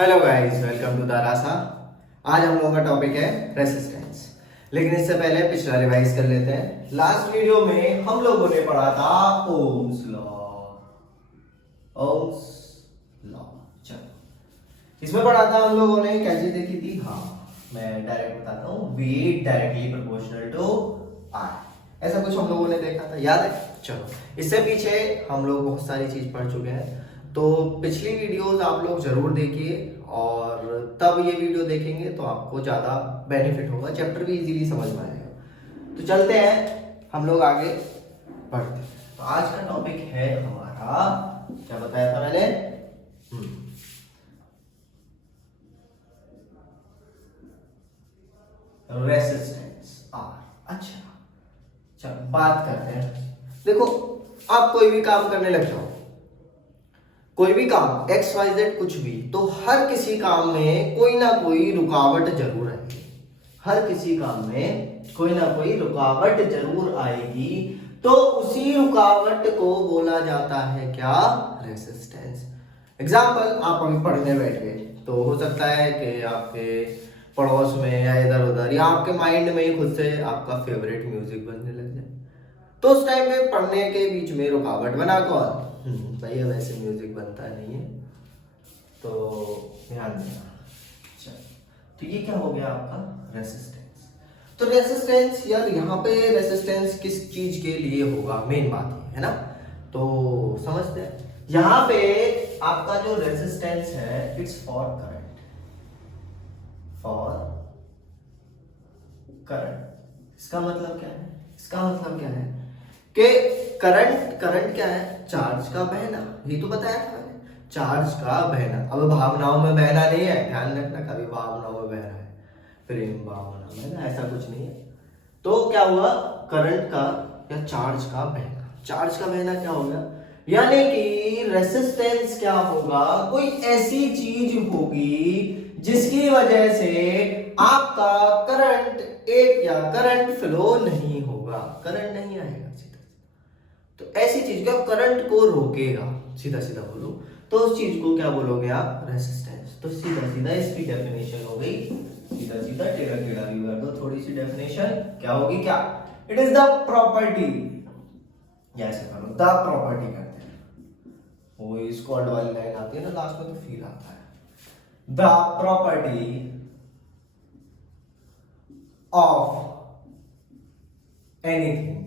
Hello guys, welcome to दारासा। आज हम लोगों का टॉपिक है रेसिस्टेंस। लेकिन इससे पहले पिछला रिवाइज कर लेते हैं। लास्ट वीडियो में हम लोगों ने पढ़ा था ओम्स लॉ। ओम्स लॉ, चलो इसमें पढ़ा था हम लोगों ने क्या चीज देखी थी। हाँ, मैं डायरेक्ट बताता हूँ, V directly proportional to R, ऐसा कुछ हम लोगों ने देखा था, याद है। चलो इससे पीछे हम लोग बहुत सारी चीज पढ़ चुके हैं, तो पिछली वीडियोस आप लोग जरूर देखिए और तब ये वीडियो देखेंगे तो आपको ज़्यादा बेनिफिट होगा, चैप्टर भी इजीली समझ में आएगा। तो चलते हैं हम लोग आगे बढ़ते हैं। तो आज का टॉपिक है हमारा, क्या बताया था मैंने, रेसिस्टेंस आर। अच्छा चलो बात करते हैं। देखो, आप कोई भी काम करने लग जाओ, कोई भी काम XYZ कुछ भी, तो हर किसी काम में कोई ना कोई रुकावट जरूर आएगी। हर किसी काम में कोई ना कोई रुकावट जरूर आएगी, तो उसी रुकावट को बोला जाता है क्या, रेसिस्टेंस। एग्जाम्पल, आप अभी पढ़ने बैठ गए तो हो सकता है कि आपके पड़ोस में या इधर उधर या आपके माइंड में ही खुद से आपका फेवरेट म्यूजिक बनने लग जाए, तो उस टाइम में पढ़ने के बीच में रुकावट बना कौन, भैया वैसे म्यूजिक बनता नहीं है, तो ध्यान देना। तो ये क्या हो गया आपका रेसिस्टेंस। तो रेसिस्टेंस यार, यहाँ पे रेसिस्टेंस किस चीज के लिए होगा, मेन बात ये है ना। तो समझते हैं, यहाँ पे आपका जो रेसिस्टेंस है, it's for current, for current. इसका मतलब क्या है, इसका मतलब क्या है कि करंट क्या है, चार्ज का बहना। ये तो बताया था मैंने, चार्ज का बहना। अब भावनाओं में बहना नहीं है, ध्यान रखना, कभी भावनाओं में बहना है, प्रेम भावना में ना, ऐसा कुछ नहीं है। तो क्या हुआ, करंट का या चार्ज का बहना। चार्ज का बहना क्या होगा, यानी कि रेसिस्टेंस क्या होगा, कोई ऐसी चीज होगी जिसकी वजह से आपका करंट एक या करंट फ्लो नहीं होगा, करंट नहीं आएगा सीधा। तो ऐसी चीज का करंट को रोकेगा, सीधा सीधा बोलो तो उस चीज को क्या बोलोगे आप, रेसिस्टेंस। तो सीधा सीधा इसकी डेफिनेशन हो गई, सीधा सीधा टेढ़ा टेढ़ा भी कर दो, थोड़ी सी डेफिनेशन क्या होगी, क्या, इट इज द प्रॉपर्टी, ऐसे करो, द प्रॉपर्टी करते हैं, वो स्क्वाड वाली लाइन आती है ना लास्ट में, तो फील आता है, द प्रॉपर्टी ऑफ एनीथिंग,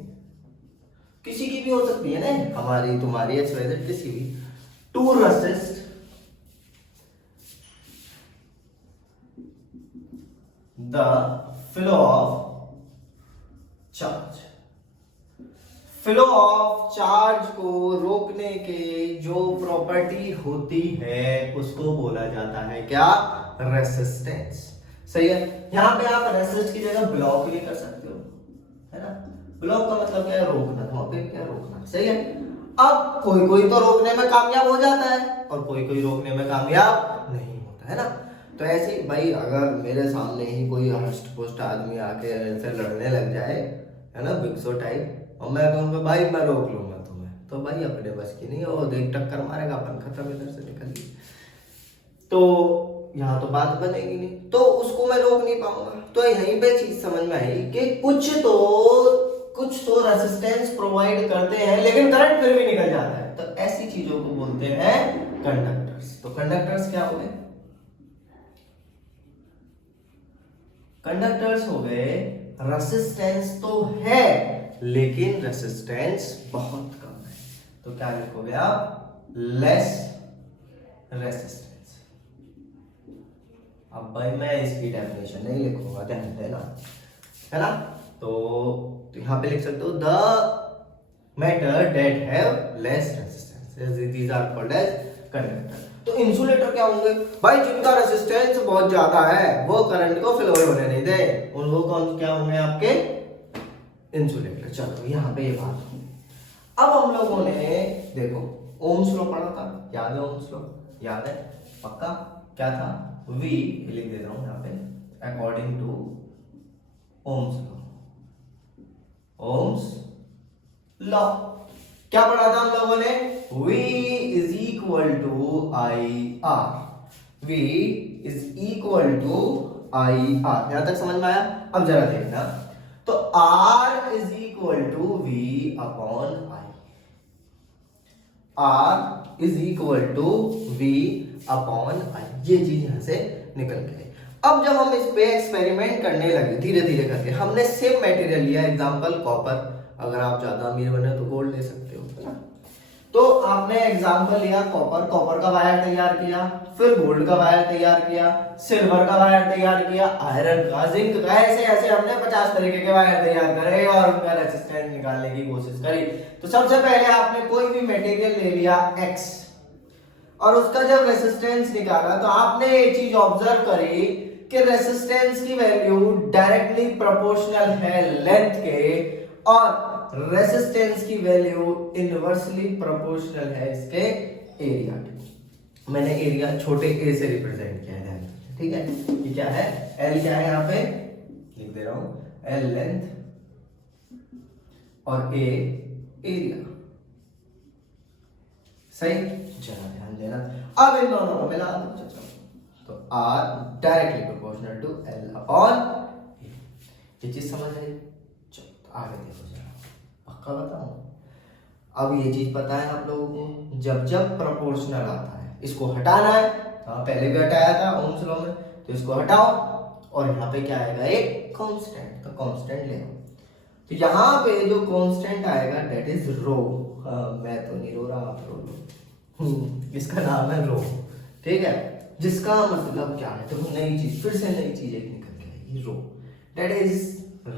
किसी की भी हो सकती है ना, हमारी तुम्हारी XYZ किसी भी, to resist the flow of charge. Flow of charge को रोकने के जो प्रॉपर्टी होती है उसको बोला जाता है क्या, रेसिस्टेंस। सही है। यहां पे आप रेसिस्ट की जगह ब्लॉक भी कर सकते हो, है ना। ब्लॉक का मतलब क्या है, रोकना, वहां पे क्या, रोकना। सही है। अब कोई कोई तो रोकने में कामयाब हो जाता है और कोई कोई रोकने में कामयाब नहीं होता है ना। तो ऐसे भाई, अगर मेरे सामने ही कोई हष्ट पुष्ट आदमी आके ऐसे लड़ने लग जाए, है ना, बिगसो टाइप, और मैं कहूँगा भाई मैं रोक लूंगा तुम्हें, तो भाई अपने बस की नहीं, और देख टक्कर मारेगा, अपन खत्म, इधर से निकलिए, तो यहाँ तो बात बनेगी नहीं, तो उसको मैं रोक नहीं पाऊंगा। तो यहीं पे चीज समझ में आई कि कुछ तो रेसिस्टेंस प्रोवाइड करते हैं लेकिन करंट फिर भी निकल जाता है, तो ऐसी चीजों को बोलते हैं कंडक्टर्स। तो कंडक्टर्स क्या हो गए, कंडक्टर्स हो गए, रेसिस्टेंस तो है लेकिन रेसिस्टेंस बहुत कम है, तो क्या लिखोगे आप, लेस रेसिस्टेंस। अब भाई मैं इसकी डेफिनेशन नहीं लिखूंगा, ध्यान देना, है ना। तो यहां पे लिख सकते हो, the matter that have less resistance, these are called as conductor. तो इंसुलेटर क्या होंगे, भाई जिनका रेसिस्टेंस बहुत ज्यादा है, वो करंट को फ्लो होने नहीं दे, उनको कौन क्या होंगे, आपके इंसुलेटर। चलो यहां पे ये बात हो। अब हम लोगों ने देखो ओम्स लॉ पढ़ा था, याद है, ओम्स लॉ याद है पक्का, क्या था, V लिख दे रहा हूं यहां पे, according to Ohm's law, Ohm's law क्या पढ़ा था हम लोगों ने, V is equal to I R। V is equal to I R. यहां तक समझ में आया? अब जरा देखना, तो R is equal to V upon I, R is equal to V upon I, ये चीज यहां से निकल गई। अब जब हम इस पे एक्सपेरिमेंट करने लगे धीरे धीरे करके, हमने सेम मटेरियल लिया, एग्जांपल कॉपर, अगर आप ज्यादा अमीर बने तो गोल्ड ले सकते हो, है ना। तो आपने एग्जांपल लिया कॉपर, कॉपर का वायर तैयार किया, फिर गोल्ड का वायर तैयार किया, सिल्वर का वायर तैयार किया, आयरन का, जिंक का, ऐसे ऐसे हमने 50 तरीके के वायर तैयार करे और उनका रेजिस्टेंस निकालने की कोशिश करी। तो सबसे पहले आपने कोई भी मटेरियल ले लिया X, और उसका जब रेजिस्टेंस निकाला तो आपने ये चीज ऑब्जर्व करी कि रेजिस्टेंस की वैल्यू डायरेक्टली प्रोपोर्शनल है लेंथ के, और रेजिस्टेंस की वैल्यू इनवर्सली प्रोपोर्शनल है इसके एरिया के। मैंने एरिया छोटे a से रिप्रेजेंट किया है, ठीक है। ये क्या है? L क्या है, यहाँ पे लिख दे रहा हूं, L लेंथ और A एरिया, सही। जरा ध्यान देना, अब इन दोनों को मिला दो, तो R directly proportional to L upon A। ये चीज समझ आई? चलो आगे देखो जरा, पक्का बताऊं। अब ये चीज पता है आप लोगों को, जब जब प्रोपोर्शनल आता है इसको हटाना है, पहले भी हटाया था ओम्स लॉ में, तो इसको हटाओ और यहाँ पे क्या आएगा? एक कांस्टेंट, तो कांस्टेंट ले आओ। तो यहाँ पे जो कांस्टेंट आएगा दैट इज रो। मैं तो नहीं रो रहा, आप रो लो। इसका नाम है रो, ठीक है। जिसका मतलब क्या है, तो नई चीज, फिर से नई चीज एक निकल के आएगी, रो, दैट इज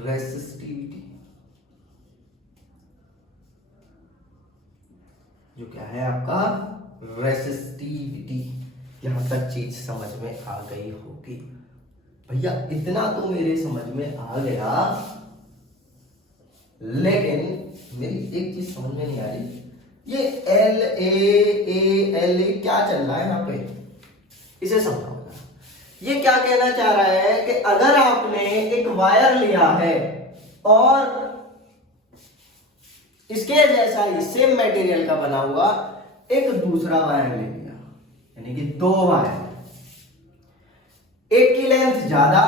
रेसिस्टिविटी। जो क्या है आपका? रेसिस्टिविटी। यहां तक चीज समझ में आ गई होगी भैया, इतना तो मेरे समझ में आ गया, लेकिन मेरी एक चीज समझ में नहीं आ रही, ये एल ए एल क्या चल रहा है यहाँ पे, इसे समझाओ। ये क्या कहना चाह रहा है कि अगर आपने एक वायर लिया है और इसके जैसा ही सेम मटेरियल का बना हुआ एक दूसरा वायर ले लिया, यानी कि दो वायर, एक की लेंथ ज्यादा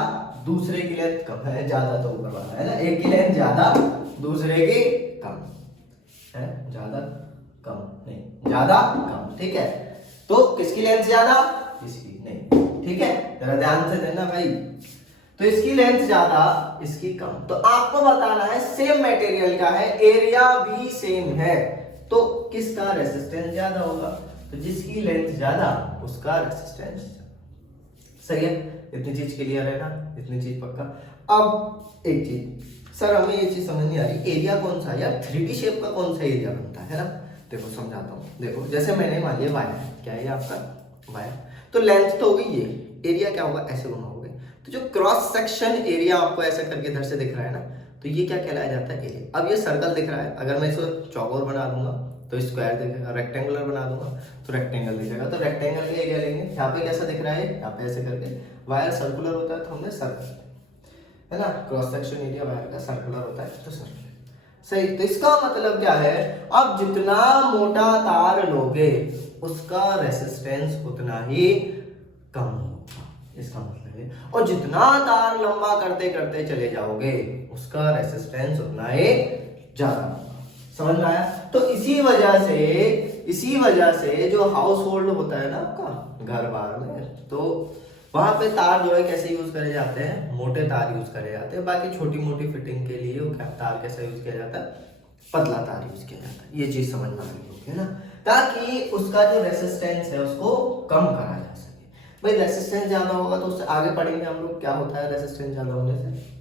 दूसरे की लेंथ कम है, ज्यादा तो ऊपर वाला है ना, एक की लेंथ ज्यादा दूसरे की कम है, ज्यादा कम नहीं, ज्यादा कम, ठीक है। तो किसकी लेंथ ज्यादा? इसकी नहीं, ठीक है, जरा ध्यान से देना भाई। तो इसकी लेंथ ज्यादा इसकी कम, तो आपको बताना है सेम मटेरियल का है, एरिया भी सेम है, तो किसका रेजिस्टेंस ज्यादा होगा? तो जिसकी लेंथ ज्यादा उसका रेजिस्टेंस, सही है। इतनी चीज क्लियर है ना, इतनी चीज पक्का। अब एक चीज, सर हमें ये चीज समझ नहीं आ रही, एरिया कौन सा यार, 3D शेप का कौन सा एरिया बनता है ना? देखो समझाता हूँ, देखो जैसे मैंने मान लिया वायर, क्या है आपका वायर, तो लेंथ तो होगी ये, एरिया क्या होगा? ऐसे बनाओगे, तो जो क्रॉस सेक्शन एरिया आपको ऐसे करके इधर से दिख रहा है ना, तो ये क्या कहलाया जाता है? एरिया। अब ये सर्कल दिख रहा है, अगर मैं इसको चौकोर बना दूंगा तो स्क्वायर दिखेगा, रेक्टेंगुलर बना दूंगा तो रेक्टेंगल दिखेगा, तो रेक्टेंगल का एरिया लेंगे। यहाँ पे कैसा दिख रहा है? यहाँ पे ऐसे करके, वायर सर्कुलर होता है तो हमने सर्कल, है ना, क्रॉस सेक्शन एरिया वायर का सर्कुलर होता है तो सर्कल, सही। तो इसका मतलब क्या है, अब जितना मोटा तार लोगे उसका रेसिस्टेंस उतना ही कम होगा, इसका मतलब है, और जितना तार लंबा करते करते चले जाओगे उसका रेसिस्टेंस उतना ही ज्यादा होगा। समझ में आया? तो इसी वजह से जो हाउस होल्ड होता है ना आपका घर बार में, तो वहां पे तार जो है कैसे यूज करे जाते हैं? मोटे तार यूज करे जाते हैं। बाकी छोटी मोटी फिटिंग के लिए वो तार कैसे यूज किया जाता है? पतला तार यूज किया जाता है। ये चीज समझ में आ गई होगी ना, ताकि उसका जो रेसिस्टेंस है उसको कम करा जा सके। भाई रेसिस्टेंस ज्यादा होगा तो उससे आगे पढ़ेंगे हम लोग क्या होता है रेसिस्टेंस ज्यादा होने से।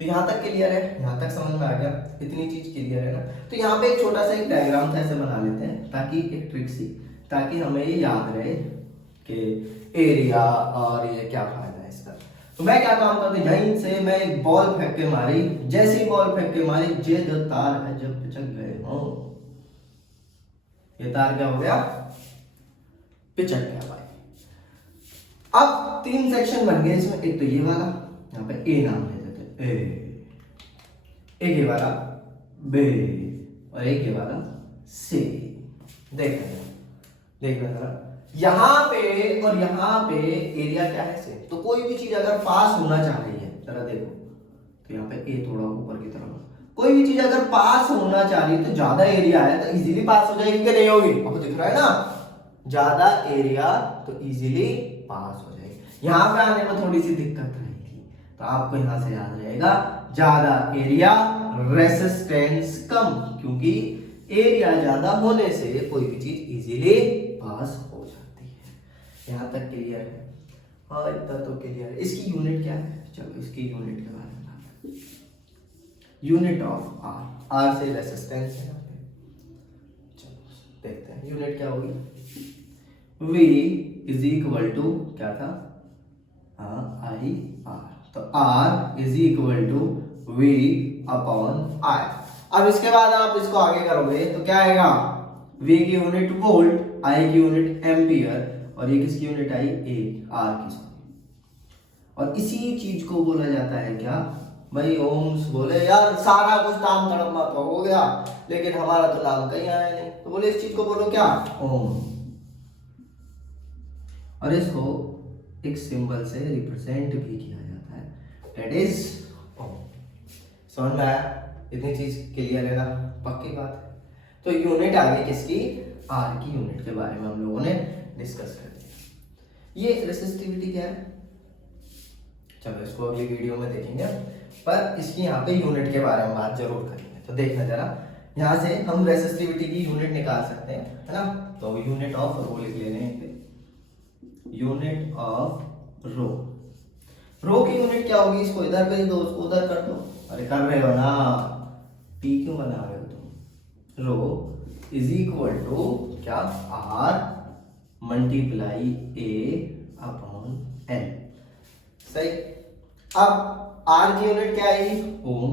तो यहाँ तक क्लियर है, यहाँ तक समझ में आ गया, इतनी चीज क्लियर है ना। तो यहाँ पे एक छोटा सा एक डायग्राम था, ऐसे बना लेते हैं ताकि एक ट्रिक सी, ताकि हमें ये याद रहे कि एरिया और ये क्या फायदा है इसका। तो मैं क्या काम करता, यहीं से मैं एक बॉल फेंक के मारी, जैसे ही बॉल फेंक के मारी, ये जो तार है जब पिचक गए हो, ये तार क्या हो गया? पिचक गया भाई। अब 3 सेक्शन बन गए इसमें, एक तो ये वाला, यहाँ पे ए नाम है, एक ये वाला बे और एक ये वाला सी। देखना जरा, यहाँ पे और यहाँ पे एरिया क्या है सेम। तो कोई भी चीज अगर पास होना चाह रही है, जरा देखो, तो यहाँ पे ए थोड़ा ऊपर की तरफ, कोई भी चीज अगर पास होना चाह रही है तो ज्यादा एरिया है तो इजीली पास हो जाएगी कि नहीं होगी? आपको दिख रहा है ना, ज्यादा एरिया तो इजीली पास हो जाएगी। यहाँ पे आने में थोड़ी सी दिक्कत रहेगी, तो आपको यहाँ से याद रहेगा ज्यादा एरिया रेसिस्टेंस कम, क्योंकि एरिया ज्यादा होने से कोई भी चीज इजीली पास हो जाती है। यहाँ तक क्लियर है? हाँ इतना तो क्लियर है। इसकी यूनिट क्या है? चलो इसकी यूनिट के बारे में बताते हैं। यूनिट ऑफ आर, आर से रेसिस्टेंस है यहाँ पे। चलो देखते हैं यूनिट क्या होगी। V इज इक्वल टू क्या था? आई आर, तो R is equal to V upon I. अब इसके बाद आप इसको आगे करोगे तो क्या आएगा? V की यूनिट वोल्ट, I की यूनिट एम्पियर, और ये किसकी यूनिट आई? A, R की सॉरी। और इसी चीज को बोला जाता है क्या भाई? ओम्स। बोले यार सारा कुछ नाम तड़पना तो हो गया, लेकिन हमारा तो नाम कहीं आया नहीं, तो बोले इस चीज को बोलो क्या? ओम। और इसको एक सिंबल से रिप्रेजेंट भी किया जाता है, दैट इज ओम। समझ में आया? इतनी चीज क्लियर है ना? पक्की बात है। तो यूनिट आ गई किसकी? आर की यूनिट के बारे में हम लोगों ने डिस्कस कर दिया। ये रेसिस्टिविटी क्या है? चलो इसको अगली वीडियो में देखेंगे, पर इसकी यहाँ पे यूनिट के बारे में बात जरूर करेंगे। तो देखना जरा, यहाँ से हम रेसिस्टिविटी की यूनिट निकाल सकते हैं, है ना? तो यूनिट ऑफ रो लिख लेने हैं। यूनिट ऑफ रो, रो की यूनिट क्या होगी? इसको इधर भेज दो, उसको उधर कर दो। अरे कर रहे हो ना, पी क्यों बना रहे हो तुम? रो इज इक्वल टू क्या? R multiply A upon N. सही। अब आर की यूनिट क्या आई? ओम।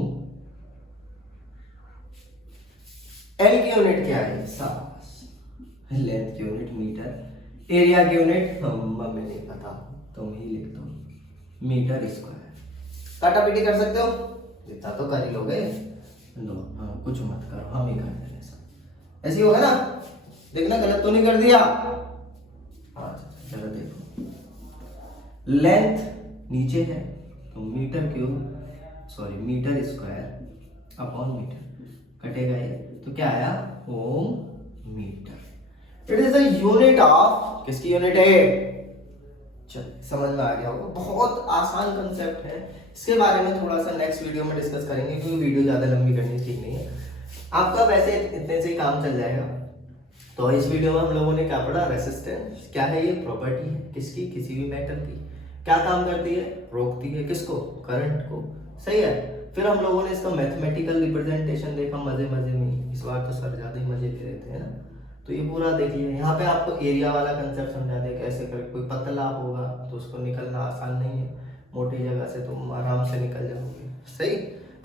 एल की यूनिट क्या आई? सास। लेंथ की यूनिट मीटर। एरिया की यूनिट मम्मी नहीं पता, तुम ही लिख दो, मीटर स्क्वायर। काटा पीटी कर सकते हो? इतना तो कर ही लोगे। लो कुछ मत करो, हम ही कर देंगे सब। ऐसे ही होगा ना? देखना गलत तो नहीं कर दिया? चलो देखो, लेंथ नीचे है तो metre cube sorry metre square upon metre कटेगा ये, तो क्या आया? Ohm metre. It is the unit of, किसकी यूनिट है? चल समझ में आ गया होगा, बहुत आसान कंसेप्ट है। इसके बारे में थोड़ा सा नेक्स्ट वीडियो में डिस्कस करेंगे, क्योंकि वीडियो ज्यादा लंबी करनी ठीक नहीं है। आपका वैसे इतने से ही काम चल जाएगा। तो इस वीडियो में हम लोगों ने क्या पढ़ा? रेसिस्टेंस क्या है? ये प्रॉपर्टी है किसकी? किसी भी मेटल की। क्या काम करती है? रोकती है किसको? करंट को। सही है। फिर हम लोगों ने इसका मैथमेटिकल रिप्रेजेंटेशन देखा मजे मजे में। इस बार तो सर ज्यादा ही मजे ले रहे थे, है ना? तो ये पूरा देख लिया। यहाँ पे आपको एरिया वाला कंसेप्ट समझा दे कैसे कर, कोई पतला होगा तो उसको निकलना आसान नहीं है, मोटी जगह से तुम आराम से निकल जाओगे। सही।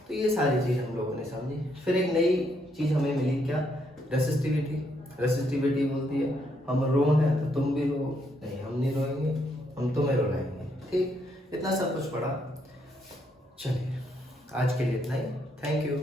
तो ये सारी चीज हम लोगों ने समझी। फिर एक नई चीज हमें मिली, क्या? रेसिस्टिविटी। रेसिस्टिविटी बोलती है हम रो हैं तो तुम भी रो। नहीं, हम नहीं रोएंगे, हम तुम्हें रुलाएंगे। ठीक, इतना सब कुछ पढ़ा। चलिए आज के लिए इतना ही। Thank you.